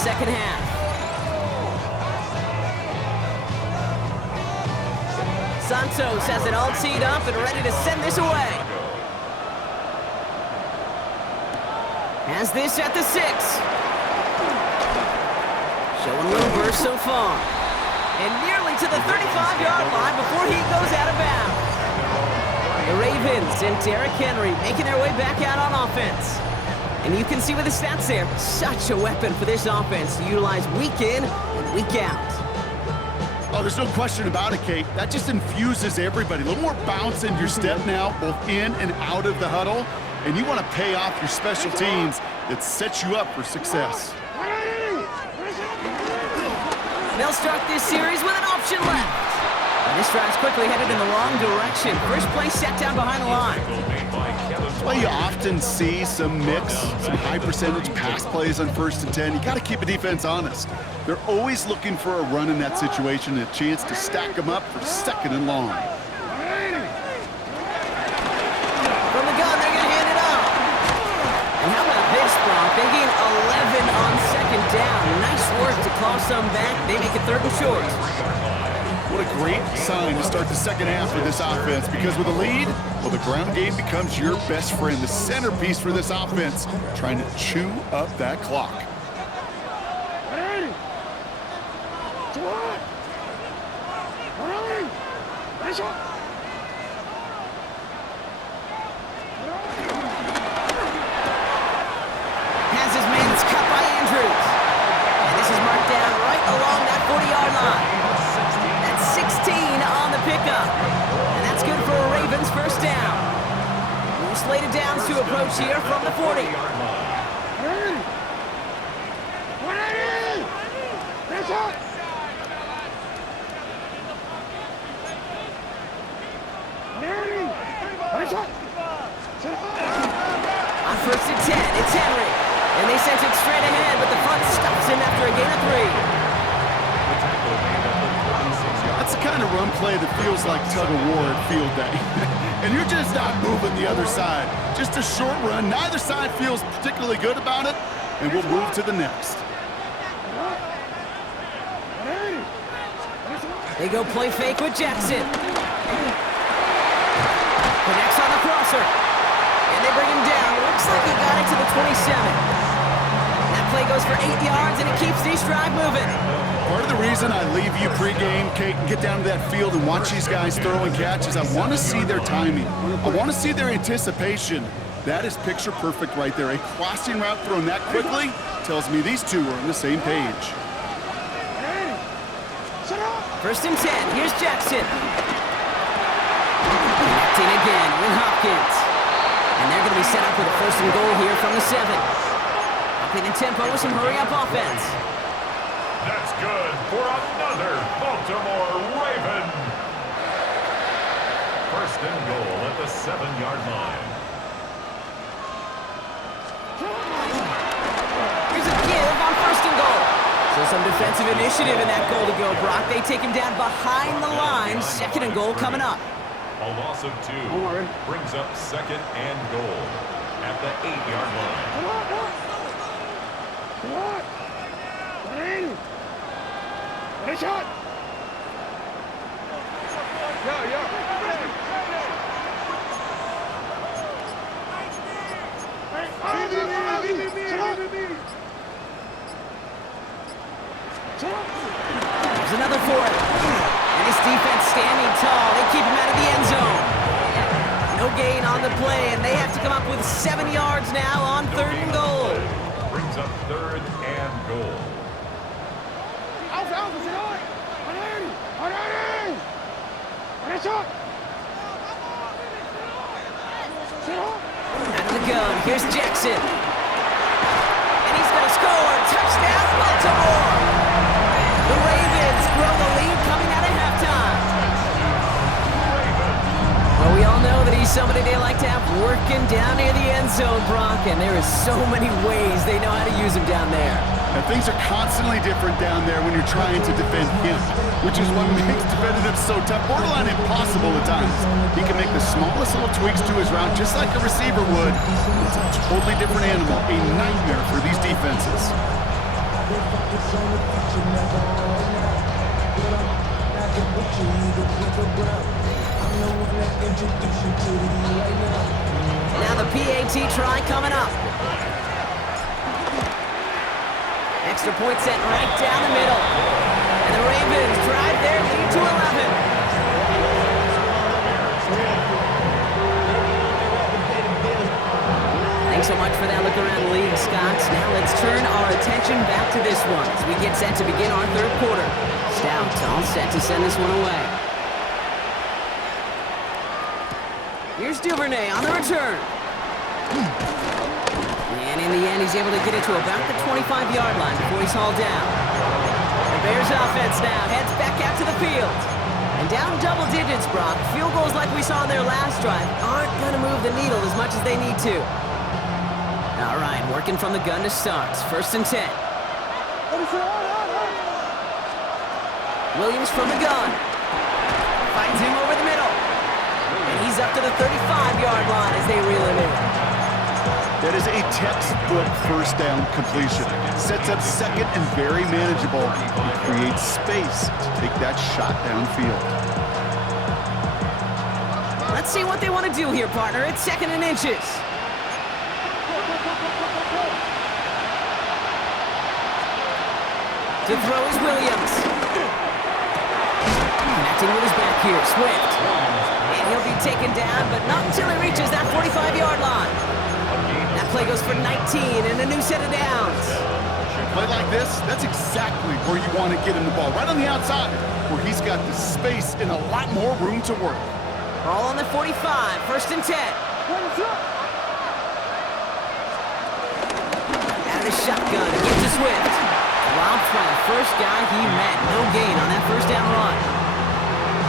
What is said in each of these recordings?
second half. Santos has it all teed up and ready to send this away. Has this at the 6. Showing a little burst so far. And nearly to the 35-yard line before he goes out of bounds. The Ravens and Derrick Henry making their way back out on offense. And you can see with the stats there, such a weapon for this offense to utilize week in and week out. Oh, there's no question about it, Kate. That just infuses everybody. A little more bounce in your step now, both in and out of the huddle. And you want to pay off your special teams that sets you up for success. They'll start this series with an option left. And this drive's quickly headed in the wrong direction. First play set down behind the line. That's why you often see some mix, some high-percentage pass plays on 1st and 10. You got to keep a defense honest. They're always looking for a run in that situation, a chance to stack them up for 2nd and long. From the gun, they're going to hand it off. And how about this, Brock? They gain 11 on 2nd down. Nice work to claw some back. They make it 3rd and short. What a great sign to start the second half for this offense, because with a lead, well, the ground game becomes your best friend, the centerpiece for this offense, trying to chew up that clock. Has his man's cut by Andrews. And this is marked down right along that 40-yard line. 16 on the pickup. And that's good for a Ravens first down. We've slated downs to approach here from the 40. On 1st and 10, it's Henry. And they sent it straight ahead, but the front stops him after a gain of 3. That's the kind of run play that feels like tug-of-war at field day. And you're just not moving the other side. Just a short run. Neither side feels particularly good about it, and we'll move to the next. They go play fake with Jackson. Connects on the crosser. And they bring him down. Looks like he got it to the 27. That play goes for 8 yards, and it keeps this drive moving. Part of the reason I leave you pregame, Kate, and get down to that field and watch these guys throw and catch is I want to see their timing. I want to see their anticipation. That is picture perfect right there. A crossing route thrown that quickly tells me these two are on the same page. 1st and 10. Here's Jackson. Connecting again with Hopkins. And they're going to be set up with a 1st and goal here from the 7. Upping in tempo with some hurry-up offense. That's good for another Baltimore Raven. 1st and goal at the 7-yard line. Here's a give on 1st and goal. So some defensive initiative in that goal to go, Brock. They take him down behind the line. 2nd and goal coming up. A loss of 2 brings up 2nd and goal at the 8-yard line. Shot! There's another for it. And his defense standing tall. They keep him out of the end zone. No gain on the play, and they have to come up with 7 yards now on 3rd and goal. Brings up 3rd and goal. Out of the gun, here's Jackson. And he's going to score. Touchdown, Baltimore! The Ravens grow the lead coming out of halftime. Well, we all know that he's somebody they like to have working down near the end zone, Brock, and there is so many ways they know how to use him down there. And things are constantly different down there when you're trying to defend him, which is what makes defending him so tough, borderline impossible at times. He can make the smallest little tweaks to his route just like a receiver would. It's a totally different animal, a nightmare for these defenses. Now the PAT try coming up. Extra point set right down the middle. And the Ravens drive their lead to 11. Thanks so much for that look around the league, Scott. Now let's turn our attention back to this one as we get set to begin our third quarter. Stout all set to send this one away. Here's Duvernay on the return. And in the end, he's able to get it to about the 25-yard line before he's hauled down. The Bears offense now heads back out to the field. And down double digits, Brock. Field goals like we saw in their last drive aren't going to move the needle as much as they need to. All right, working from the gun to start. 1st and 10. Williams from the gun. Finds him over the middle. And he's up to the 35-yard line as they reel him in. That is a textbook first down completion. Sets up second and very manageable. It creates space to take that shot downfield. Let's see what they want to do here, partner. It's 2nd and inches. To throw is Williams. Connecting with his back here, Swift. And he'll be taken down, but not until he reaches that 45-yard line. That play goes for 19 and a new set of downs. Play like this, that's exactly where you want to get him the ball. Right on the outside, where he's got the space and a lot more room to work. Ball on the 45, 1st and 10. Out of the shotgun, gives to Swift. Robbed by the first guy he met. No gain on that first down run.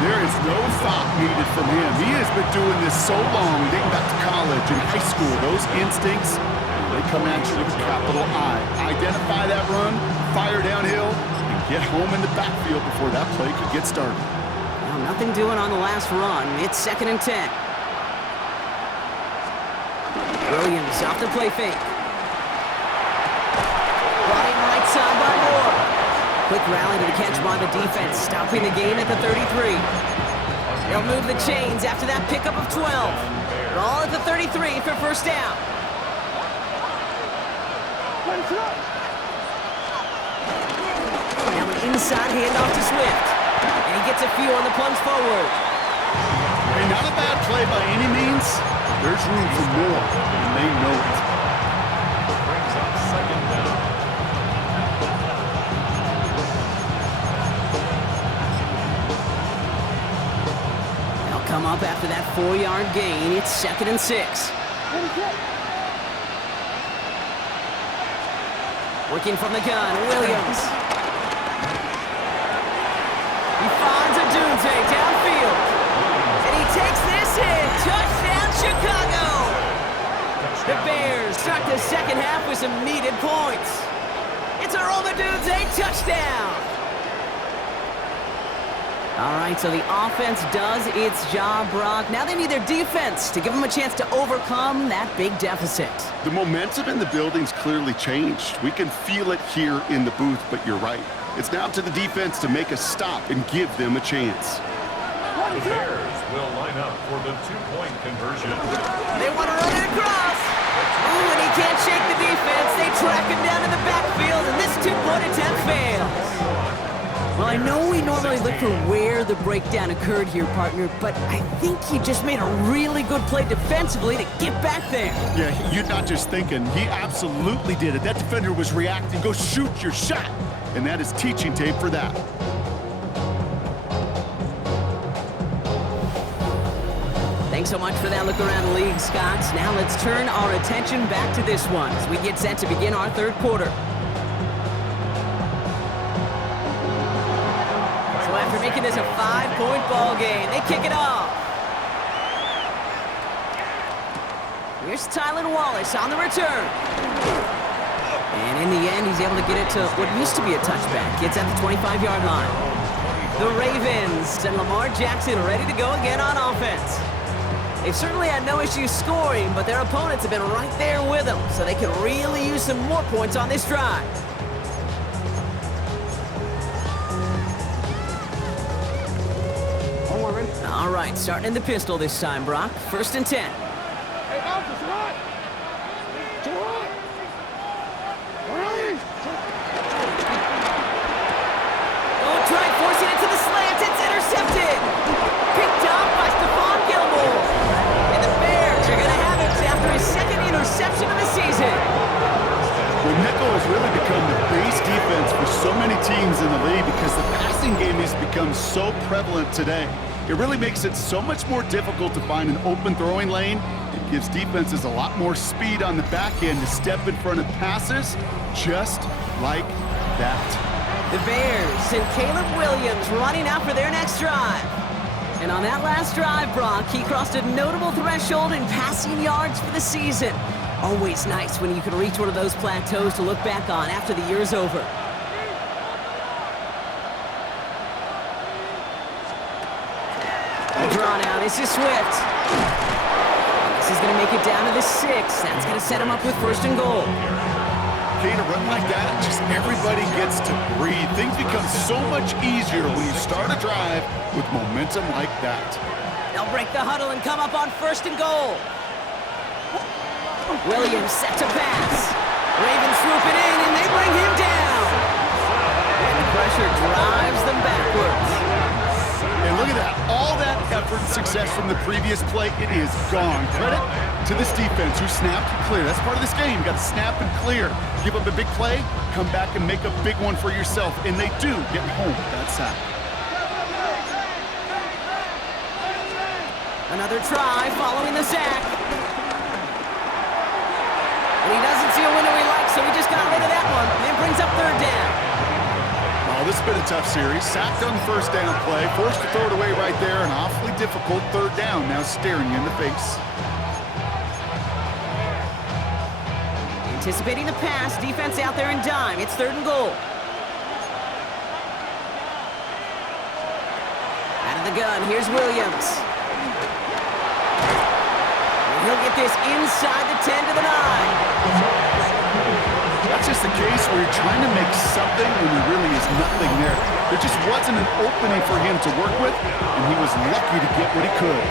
There is no thought needed from him. He has been doing this so long, dating back to college and high school. Those instincts, they come at you with a capital I. Identify that run, fire downhill, and get home in the backfield before that play could get started. Well, nothing doing on the last run. It's 2nd and 10. Williams off the play fake. Brought in right side by Moore. Quick rally to the catch by the defense, stopping the game at the 33. They'll move the chains after that pickup of 12. Ball at the 33 for 1st down. Now an inside handoff to Swift. And he gets a few on the plunge forward. Hey, not a bad play by any means. There's room for more, and they know it. Brings up 2nd down. They'll come up after that 4-yard gain. It's 2nd and 6. Working from the gun, Williams. He finds a Dunze downfield. And he takes this in. Touchdown, Chicago! The Bears start the second half with some needed points. It's a Roma Dunze touchdown! All right, so the offense does its job, Brock. Now they need their defense to give them a chance to overcome that big deficit. The momentum in the building's clearly changed. We can feel it here in the booth, but you're right. It's now to the defense to make a stop and give them a chance. The Bears will line up for the 2-point conversion. They want to run it across. Ooh, and he can't shake the defense. They track him down in the backfield, and this 2-point attempt fails. Well, I know we normally look for where the breakdown occurred here, partner, but I think he just made a really good play defensively to get back there. Yeah, you're not just thinking. He absolutely did it. That defender was reacting. Go shoot your shot. And that is teaching tape for that. Thanks so much for that look around the league, Scott. Now let's turn our attention back to this one as we get set to begin our third quarter. So after making this a 5-point ball game, they kick it off. Here's Tylan Wallace on the return. And in the end, he's able to get it to what used to be a touchback. It's at the 25-yard line. The Ravens and Lamar Jackson ready to go again on offense. They've certainly had no issues scoring, but their opponents have been right there with them, so they can really use some more points on this drive. All right, starting in the pistol this time, Brock. 1st and 10. Hey, Alpha, it's hot. Too hot. Ryan. Oh, try forcing it to the slant. It's intercepted. Picked up by Stephon Gilmore. And the Bears are going to have it after his 2nd interception of the season. Well, nickel has really become the base defense for so many teams in the league because the passing game has become so prevalent today. It really makes it so much more difficult to find an open throwing lane. It gives defenses a lot more speed on the back end to step in front of passes just like that. The Bears and Caleb Williams running out for their next drive. And on that last drive, Brock, he crossed a notable threshold in passing yards for the season. Always nice when you can reach one of those plateaus to look back on after the year's over. Drawn out. This is Swift. This is going to make it down to the 6. That's going to set him up with 1st and goal. Okay, to run like that, just everybody gets to breathe. Things become so much easier when you start a drive with momentum like that. They'll break the huddle and come up on 1st and goal. Williams set to pass. Ravens swoop it in, and they bring him down. And the pressure drives them backwards. And look at that. All that effort and success from the previous play, it is gone. Credit to this defense who snapped and cleared. That's part of this game. You got to snap and clear. Give up a big play, come back and make a big one for yourself. And they do get home with that sack. Another try following the sack. And he doesn't see a window he likes, so he just got rid of that one. And brings up 3rd down. Oh, this has been a tough series. Sacked on the 1st down play, forced to throw it away right there. An awfully difficult 3rd down now staring you in the face. Anticipating the pass, defense out there in dime. It's 3rd and goal. Out of the gun, here's Williams. And he'll get this inside the 10 to the 9. That's just the case where you're trying to make something when there really is nothing there. There just wasn't an opening for him to work with, and he was lucky to get what he could.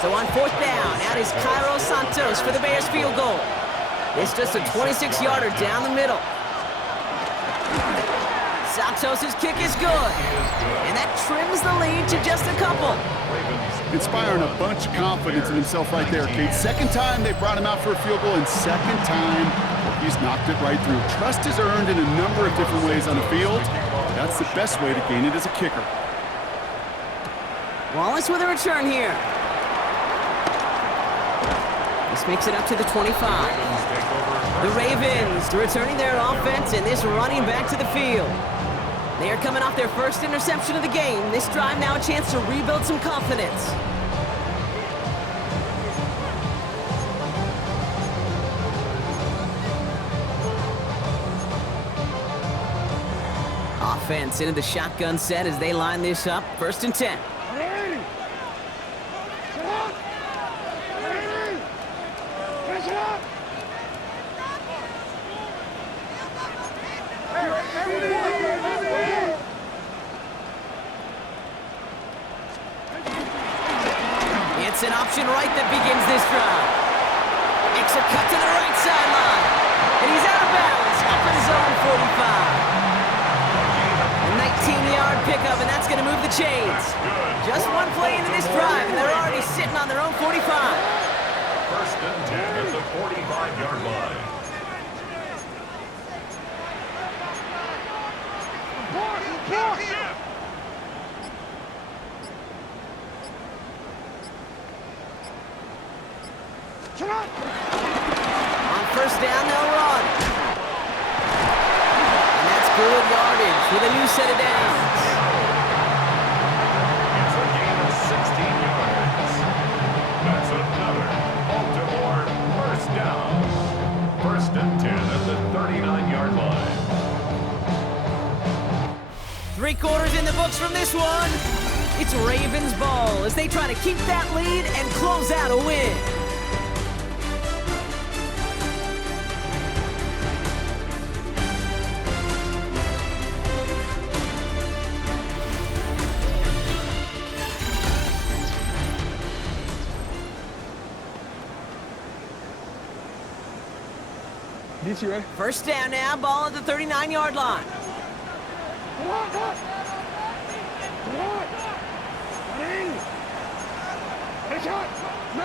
So on 4th down, out is Cairo Santos for the Bears field goal. It's just a 26-yarder down the middle. Santos' kick is good, and that trims the lead to just a couple. Inspiring a bunch of confidence in himself right there, Kate. 2nd time they brought him out for a field goal, and 2nd time he's knocked it right through. Trust is earned in a number of different ways on the field. That's the best way to gain it as a kicker. Wallace with a return here. This makes it up to the 25. The Ravens returning their offense and this running back to the field. They are coming off their 1st interception of the game. This drive now a chance to rebuild some confidence. Offense into the shotgun set as they line this up. 1st and 10. Ready. Sit up. Ready. Finish it up. It's an option right that begins this drive. Makes a cut to the right sideline. And he's out of bounds up in zone 45. A 19-yard pickup, and that's going to move the chains. Just one play into this drive, and they're already sitting on their own 45. 1st and 10 at the 45-yard line. On 1st down, they'll run. And that's good yardage with a new set of downs. It's a gain of 16 yards. That's another Baltimore 1st down. 1st and 10 at the 39-yard line. 3 quarters in the books from this one. It's Ravens ball as they try to keep that lead and close out a win. DC, ready? First down now, ball at the 39-yard line. Come on, come on. Come on. Running. Ready, shot. No.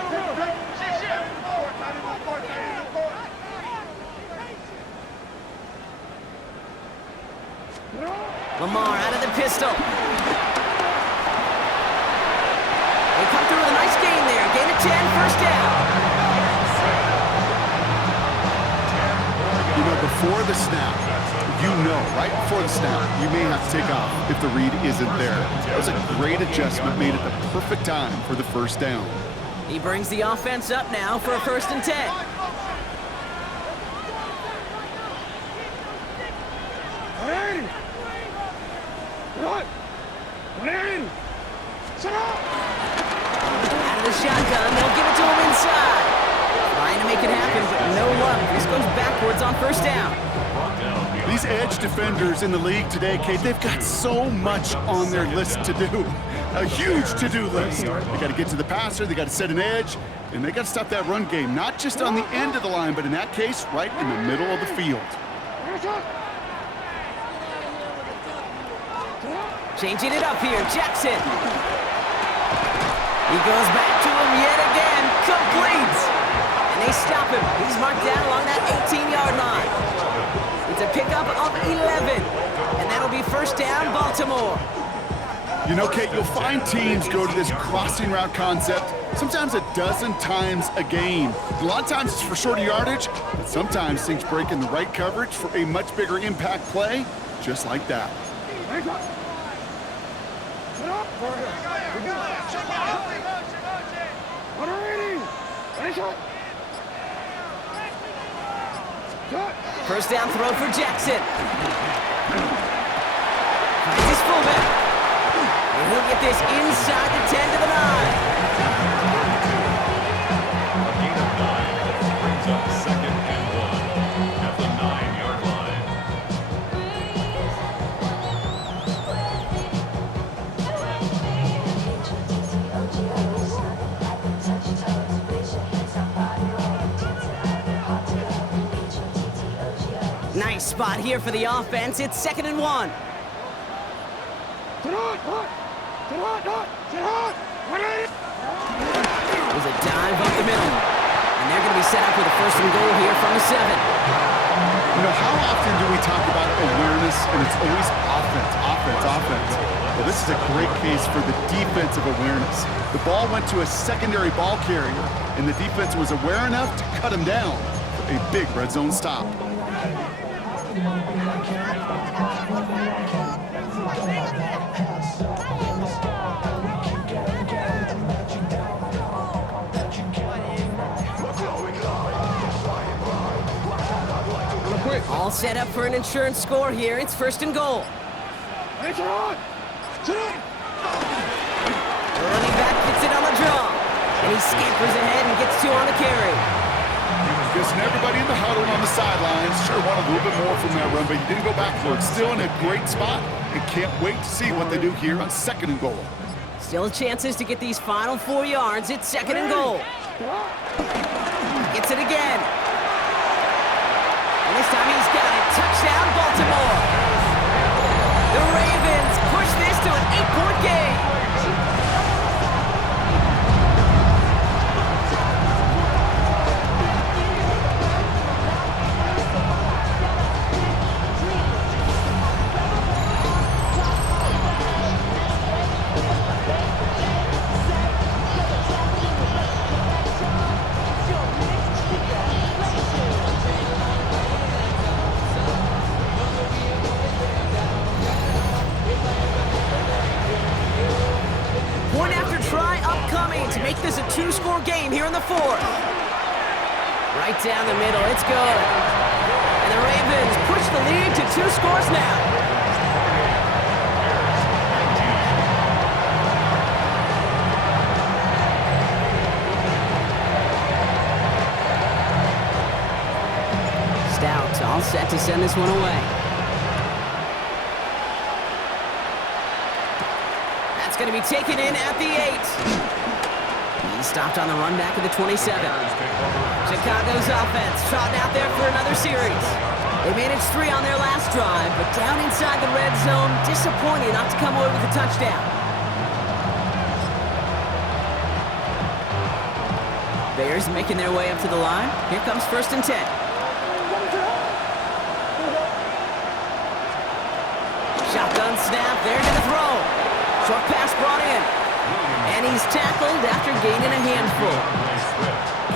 Lamar out of the pistol. They come through with a nice gain there. Gain of 10, first down. You know, before the snap, right before the snap, you may have to take off if the read isn't there. That was a great adjustment made at the perfect time for the first down. He brings the offense up now for a 1st and 10. Running. Run. Running. Set up. Out of the shotgun, they'll give it to him inside. Trying to make it happen, but no luck. This goes backwards on first down. These edge defenders in the league today, Kate, they've got so much on their list to do. A huge to-do list. They got to get to the passer, they got to set an edge, and they got to stop that run game, not just on the end of the line, but in that case, right in the middle of the field. Changing it up here, Jackson. He goes back to him yet again, complete. And they stop him. He's marked down along that 18-yard line. It's a pickup of 11, and that'll be first down, Baltimore. You know, Kate, you'll find teams go to this crossing route concept sometimes a dozen times a game. A lot of times it's for shorter yardage, but sometimes things break in the right coverage for a much bigger impact play, just like that. First down throw for Jackson. Finds his fullback. And he'll get this inside the 10 to the 9. A gain of 9 brings up 2nd and 1 at the 9-yard line. Nice spot here for the offense. It's 2nd and 1. There's a dive up the middle. And they're going to be set up with a 1st and goal here from the 7. You know, how often do we talk about awareness and it's always offense, offense, offense? Well, this is a great case for the defensive awareness. The ball went to a secondary ball carrier, and the defense was aware enough to cut him down for a big red zone stop. All set up for an insurance score here. It's 1st and goal. The running back gets it on the draw. And he scampers ahead and gets 2 on the carry. Guessing everybody in the huddle on the sidelines sure wanted a little bit more from that run, but he didn't go backwards. Still in a great spot, and can't wait to see what they do here on 2nd and goal. Still chances to get these final 4 yards. It's 2nd and goal. Gets it again. And this time he's got it. Touchdown, Baltimore. The Ravens push this to an 8-point game. This a 2-score game here in the 4th. Right down the middle, it's good. And the Ravens push the lead to 2 scores now. Stout all set to send this one away. That's going to be taken in at the 8. He's stopped on the run back at the 27. Chicago's offense trotting out there for another series. They managed 3 on their last drive, but down inside the red zone, disappointed not to come away with a touchdown. Bears making their way up to the line. Here comes 1st and 10. Shotgun snap, they're going to throw. Short pass brought in. And he's tackled after gaining a handful.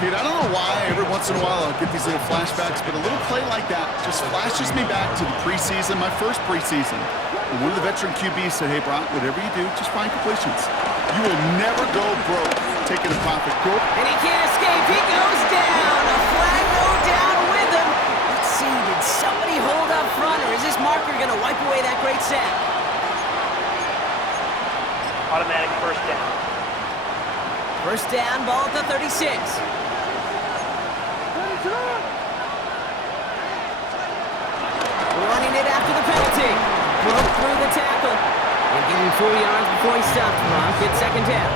Kid, I don't know why every once in a while I'll get these little flashbacks, but a little play like that just flashes me back to the preseason, my first preseason. And one of the veteran QBs said, hey, Brock, whatever you do, just find completions. You will never go broke taking a profit. And he can't escape. He goes down. A flag go down with him. Let's see, did somebody hold up front, or is this marker going to wipe away that great sack? Automatic 1st down. 1st down, ball at the 36. Running it after the penalty. Broke through the tackle. And getting 4 yards before he stopped. Gronk gets 2nd down.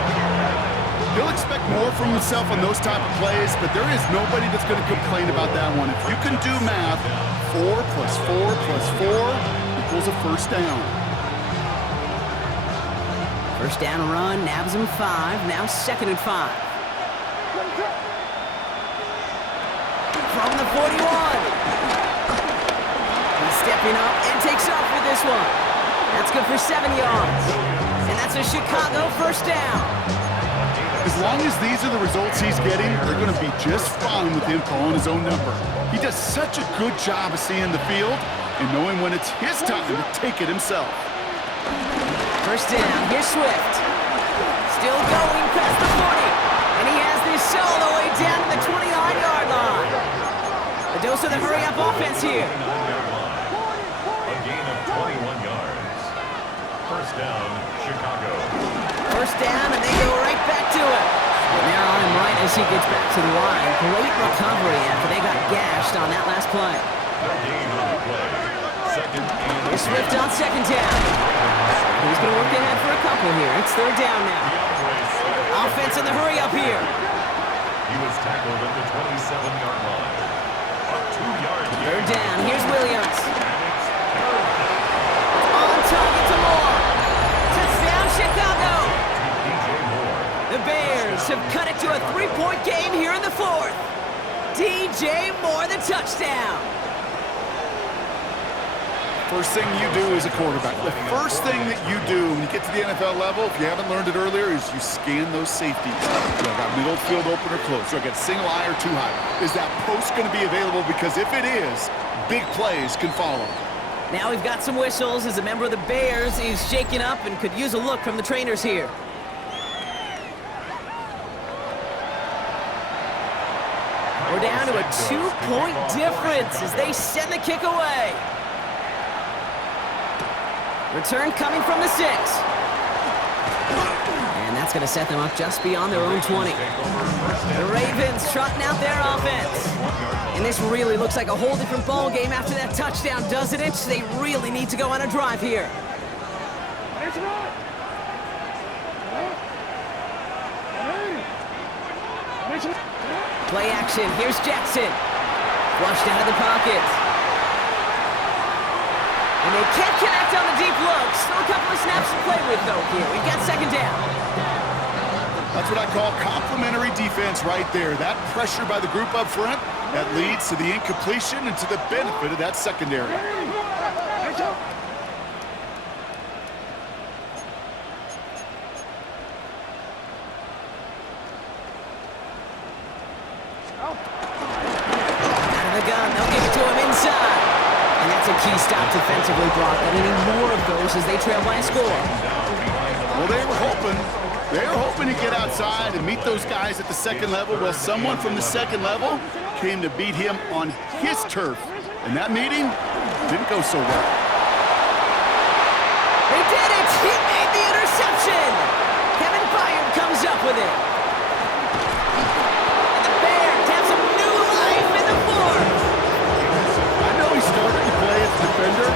He'll expect more from himself on those type of plays, but there is nobody that's going to complain about that one. If you can do math, 4 plus 4 plus 4 equals a 1st down. 1st down run, nabs him 5, now 2nd and 5. From the 41. He's stepping up and takes off with this one. That's good for 7 yards. And that's a Chicago 1st down. As long as these are the results he's getting, they're going to be just fine with him calling his own number. He does such a good job of seeing the field and knowing when it's his time to take it himself. 1st down, here's Swift. Still going past the 40. And he has this all the way down to the 29-yard line. The dose of the hurry-up offense here. A gain of 21 yards. 1st down, Chicago. 1st down, and they go right back to it. And they're on him right as he gets back to the line. Great recovery after they got gashed on that last play. No gain on the play. 2nd and Here's Swift on 2nd down. He's going to work ahead for a couple here. It's 3rd down now. Offense in the hurry up here. He was tackled at the 27-yard line. A 2-yard gain. 3rd down. Here's Williams. And it's 3rd down. On target to Moore. Touchdown, Chicago. DJ Moore. The Bears have cut it to a 3-point game here in the 4th. DJ Moore, the touchdown. First thing you do as a quarterback, the first thing that you do when you get to the NFL level, if you haven't learned it earlier, is you scan those safeties. Do I got middle field open or close? Do I got single high or too high? Is that post going to be available? Because if it is, big plays can follow. Now we've got some whistles as a member of the Bears is shaken up and could use a look from the trainers here. We're down to a 2-point difference as they send the kick away. Return coming from the 6. And that's going to set them up just beyond their own 20. The Ravens trotting out their offense. And this really looks like a whole different ball game after that touchdown, doesn't it? They really need to go on a drive here. Play action. Here's Jackson. Flushed out of the pocket. And they can't connect on the deep look. Still a couple of snaps to play with, though, here. We've got 2nd down. That's what I call complementary defense right there. That pressure by the group up front, that leads to the incompletion and to the benefit of that secondary. Out of the gun. They'll give it to him inside. And that's a key stop defensively, Brock. They need more of those as they trail by a score. Well, they were hoping to get outside and meet those guys at the 2nd level. Well, someone from the 2nd level came to beat him on his turf. And that meeting didn't go so well. They did it! He made the interception! Kevin Byard comes up with it. And the Bears have some new life in the 4th. I know he started to play as a defender.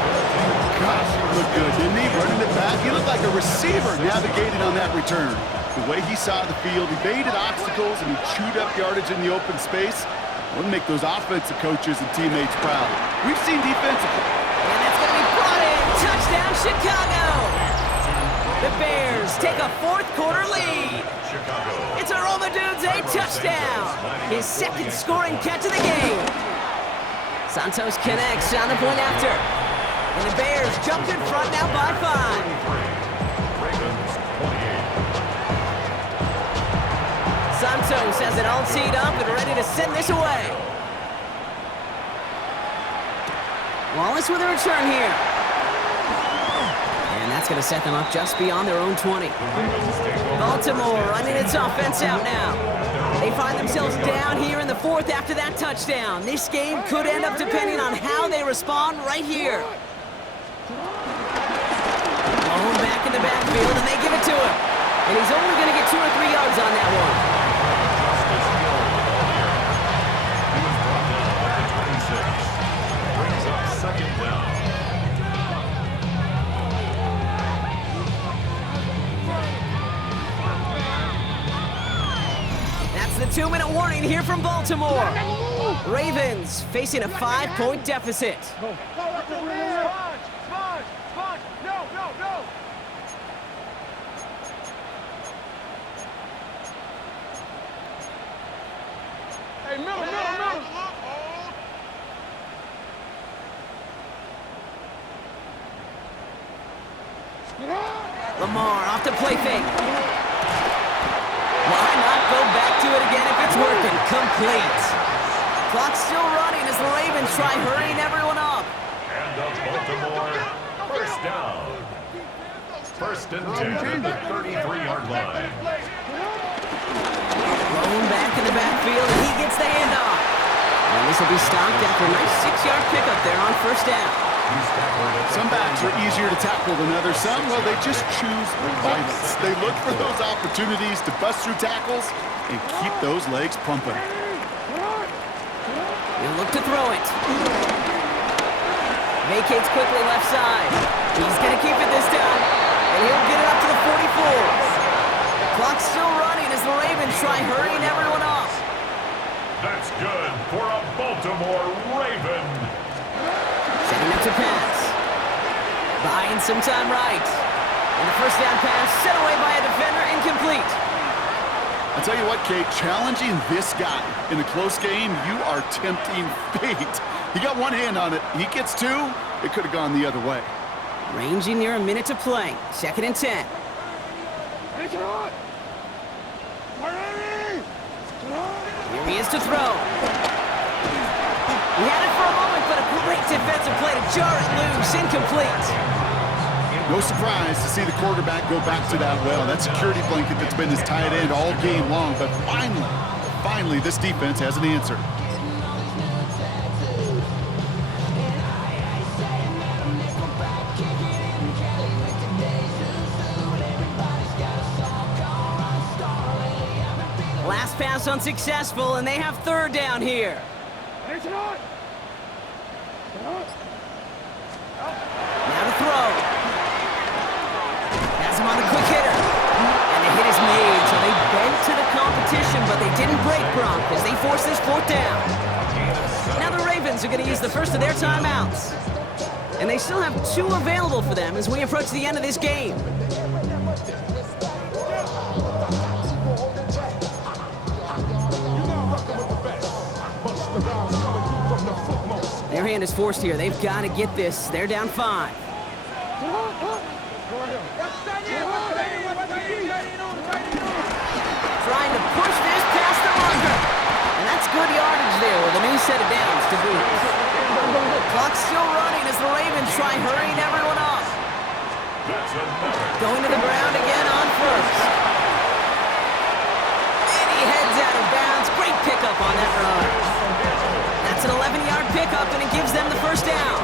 Gosh, he looked good, didn't he? Running it back. He looked like a receiver navigating on that return. The way he saw the field, evaded obstacles, and he chewed up yardage in the open space. We'll make those offensive coaches and teammates proud. We've seen defensive. And that's going to be brought in. Touchdown, Chicago. The Bears take a fourth quarter lead. It's a Romadudes a touchdown. His second scoring catch of the game. Santos connects on the point after. And the Bears jumped in front now by 5. Santos has it all teed up and ready to send this away. Wallace with a return here. And that's going to set them up just beyond their own 20. Baltimore running its offense out now. They find themselves down here in the fourth after that touchdown. This game could end up depending on how they respond right here. Blown back in the backfield, and they give it to him. And he's only going to get 2 or 3 yards on that one. The 2-minute warning here from Baltimore. Ravens facing a 5-point deficit. Hey, middle. Lamar off the play fake. Why not go back to it again if it's working? Complete. Clock's still running as the Ravens try hurrying everyone up. And the Baltimore first down. First and 10 at the 33-yard line. Thrown back in the backfield, and he gets the handoff. And this will be stopped after a nice 6-yard pickup there on first down. Some backs are easier to tackle than others. Some, well, they just choose violence. They look for those opportunities to bust through tackles and keep those legs pumping. He'll look to throw it. Vacates quickly left side. He's going to keep it this time, and he'll get it up to the 44. Clock's still running as the Ravens try hurrying everyone up. That's good for a Baltimore Raven. Setting up to pass. Buying some time right. And the first down pass set away by a defender, incomplete. I'll tell you what, Kate, challenging this guy in a close game, you are tempting fate. He got one hand on it. He gets 2. It could have gone the other way. Ranging near a minute to play. Second and 10. Here he is to throw. He had it for a moment, but a great defensive play to jar it loose. Incomplete. No surprise to see the quarterback go back to that well. That security blanket that's been his tight end all game long. But finally, this defense has an answer. Last pass unsuccessful, and they have third down here. Now to throw. Has him on the quick hitter. And the hit is made, so they bent to the competition, but they didn't break Gronk as they force this fourth down. Now the Ravens are going to use the first of their timeouts. And they still have 2 available for them as we approach the end of this game. Their hand is forced here. They've got to get this. They're down 5. Trying to push this past the marker. And that's good yardage there with a new set of downs to boot. Clock's still running as the Ravens try hurrying everyone up. Going to the ground again on first. And he heads out of bounds. Great pickup on that run. That's an 11-yard pickup, and it gives them the first down.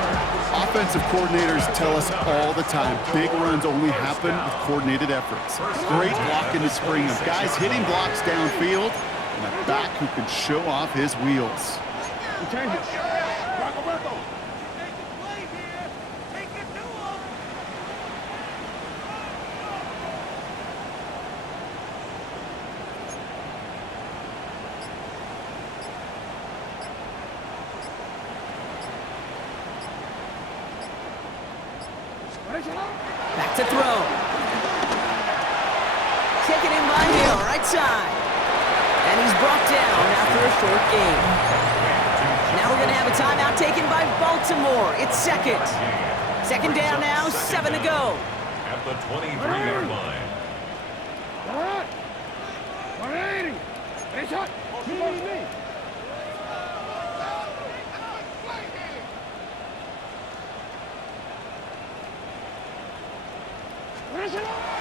Offensive coordinators tell us all the time, big runs only happen with coordinated efforts. Great blocking to spring them. Guys hitting blocks downfield, and a back who can show off his wheels. Back to throw. Taken in by Hill, right side. And he's brought down after a short game. Now we're going to have a timeout taken by Baltimore. It's second. Second down now, 7 to go. At the 23-yard line. All right. 180. Hey, shot. Me.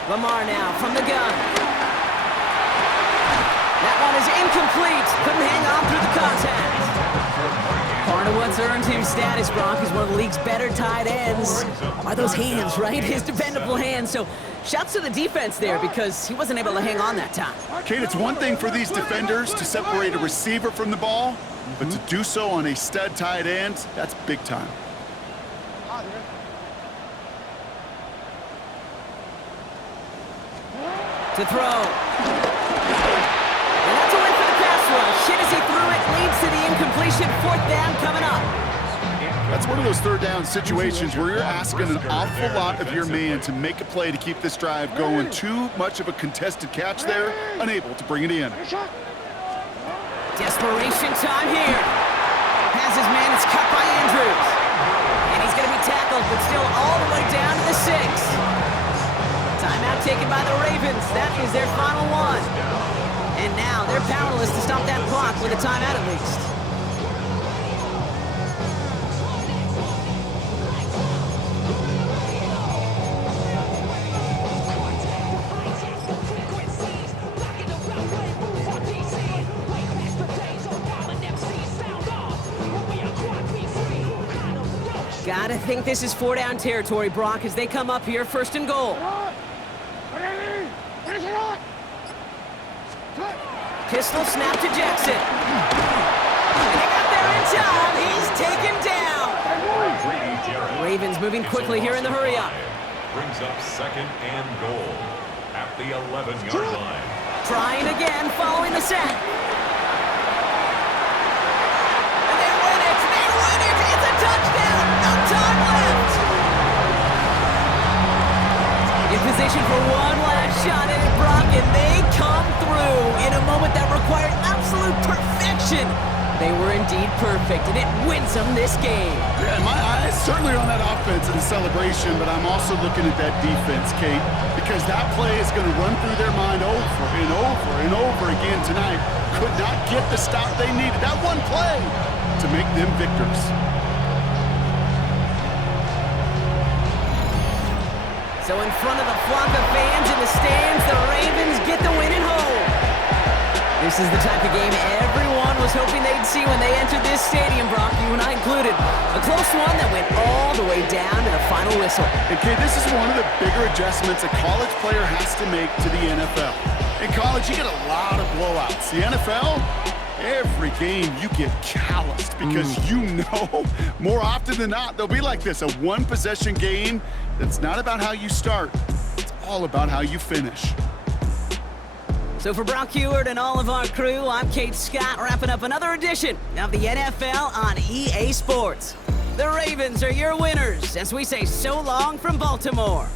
Lamar now from the gun. That one is incomplete. Couldn't hang on through the contact. Part of what's earned him status, Brock, is one of the league's better tight ends. Are those hands, right? His dependable hands. So shouts to the defense there because he wasn't able to hang on that time. Kate, it's one thing for these defenders to separate a receiver from the ball, but to do so on a stud tight end, that's big time. To throw. And that's a win for the pass rush. Hit as he threw it, leads to the incompletion. Fourth down coming up. That's one of those third down situations where you're asking an awful lot of your man to make a play to keep this drive going. Too much of a contested catch there, unable to bring it in. Desperation time here. Has his man, it's cut by Andrews. And he's going to be tackled, but still all the way down to the 6. Timeout taken by the Ravens. That is their final one. And now they're powerless to stop that clock with a timeout at least. Gotta think this is 4-down territory, Brock, as they come up here, first and goal. Pistol snap to Jackson. And they got there in time. He's taken down. Ravens moving quickly here in the hurry-up. Brings up second and goal at the 11-yard line. Trying again, following the sack. And they win it. They win it. It's a touchdown. No time left. In position for one last shot at it, Brock, and they come through in a moment that required absolute perfection. They were indeed perfect, and it wins them this game. Yeah, my eyes certainly on that offense and the celebration, but I'm also looking at that defense, Kate, because that play is going to run through their mind over and over and over again tonight. Could not get the stop they needed. That one play to make them victors. So in front of the flock of fans in the stands, the Ravens get the win at home. This is the type of game everyone was hoping they'd see when they entered this stadium, Brock, you and I included. A close one that went all the way down to the final whistle. Okay, this is one of the bigger adjustments a college player has to make to the NFL. In college, you get a lot of blowouts. The NFL, every game you get calloused because you know more often than not they'll be like this, a one-possession game that's not about how you start. It's all about how you finish. So for Brock Heward and all of our crew, I'm Kate Scott, wrapping up another edition of the NFL on EA Sports. The Ravens are your winners as we say so long from Baltimore.